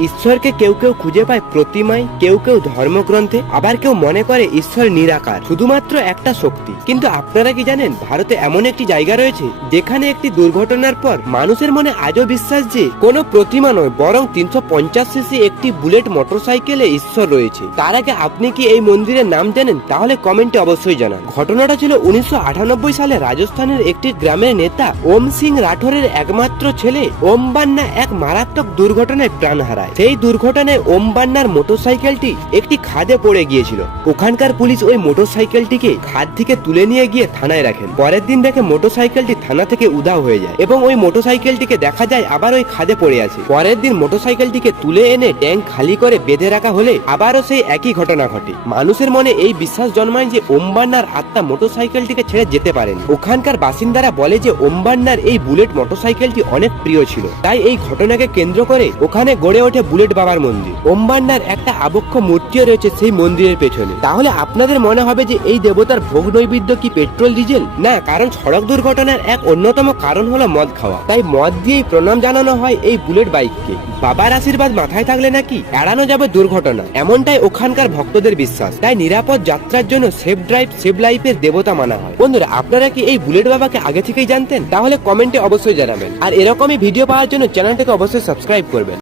ঈশ্বরকে কেউ কেউ খুঁজে পায় প্রতিমায়, কেউ কেউ ধর্মগ্রন্থে, আবার কেউ মনে করে ঈশ্বর নিরাকার, শুধুমাত্র একটা শক্তি। কিন্তু আপনারা কি জানেন, ভারতে এমন একটি জায়গা রয়েছে, যেখানে একটি দুর্ঘটনার পর মানুষের মনে আজও বিশ্বাস যে কোনো প্রতিমা নয়, বরং তিনশো পঞ্চাশ সিসি একটি বুলেট মোটরসাইকেলে ঈশ্বর রয়েছে। তার আগে আপনি কি এই মন্দিরের নাম জানেন? তাহলে কমেন্টে অবশ্যই জানান। ঘটনাটা ছিল উনিশশো আটানব্বই সালে রাজস্থানের একটি গ্রামের নেতা ওম সিং রাঠোরের একমাত্র ছেলে ওম বান্না এক মারাত্মক দুর্ঘটনায় প্রাণ হারায়। সেই দুর্ঘটনায় ওম বান্নার মোটরসাইকেলটি একটি খাদে পড়ে গিয়েছিল। ওখানকার পুলিশ ওই মোটরসাইকেলটিকে খাদ থেকে তুলে নিয়ে গিয়ে থানায় রাখেন। পরের দিন দেখে মোটরসাইকেলটি থানা থেকে উধাও হয়ে যায় এবং ওই মোটরসাইকেলটিকে দেখা যায় আবার ওই খাদে পড়ে আছে। পরের দিন মোটরসাইকেলটিকে তুলে এনে ট্যাঙ্ক খালি করে বেঁধে রাখা হলে আবারও সেই একই ঘটনা ঘটে। মানুষের মনে এই বিশ্বাস জন্মায় যে ওমবান্নার আত্মা মোটরসাইকেলটিকে ছেড়ে যেতে পারেন। ওখানকার বাসিন্দারা বলে যে ওমবান্নার এই বুলেট মোটরসাইকেলটি অনেক প্রিয় ছিল। তাই এই ঘটনাকে কেন্দ্র করে ওখানে গড়ে ওঠে বুলেট বাবার মন্দির। ওমবান্নার একটা আবক্ষ মূর্তিও রয়েছে সেই মন্দিরের পেছনে। তাহলে আপনাদের মনে হবে যে এই দেবতার ভোগ নৈবেদ্য কি পেট্রোল, ডিজেল? না, কারণ সড়ক দুর্ঘটনার এক অন্যতম কারণ হলো মদ খাওয়া। তাই মদ দিয়েই প্রণাম জানানো হয় এই বুলেট বাইককে। বাবার আশীর্বাদ মাথায় থাকলে নাকি এড়ানো যাবে দুর্ঘটনা? এমনটাই ওখানকার ভক্তদের বিশ্বাস। তাই নিরাপদ যাত্রার জন্য সেফ ড্রাইভ সেভ লাইফের দেবতা মানা হয়। বন্ধুরা, আপনারা কি এই বুলেট বাবাকে আগে থেকেই জানতেন? তাহলে কমেন্টে অবশ্যই জানাবেন। আর এরকমই ভিডিও পাওয়ার জন্য চ্যানেলটাকে অবশ্যই সাবস্ক্রাইব করবেন।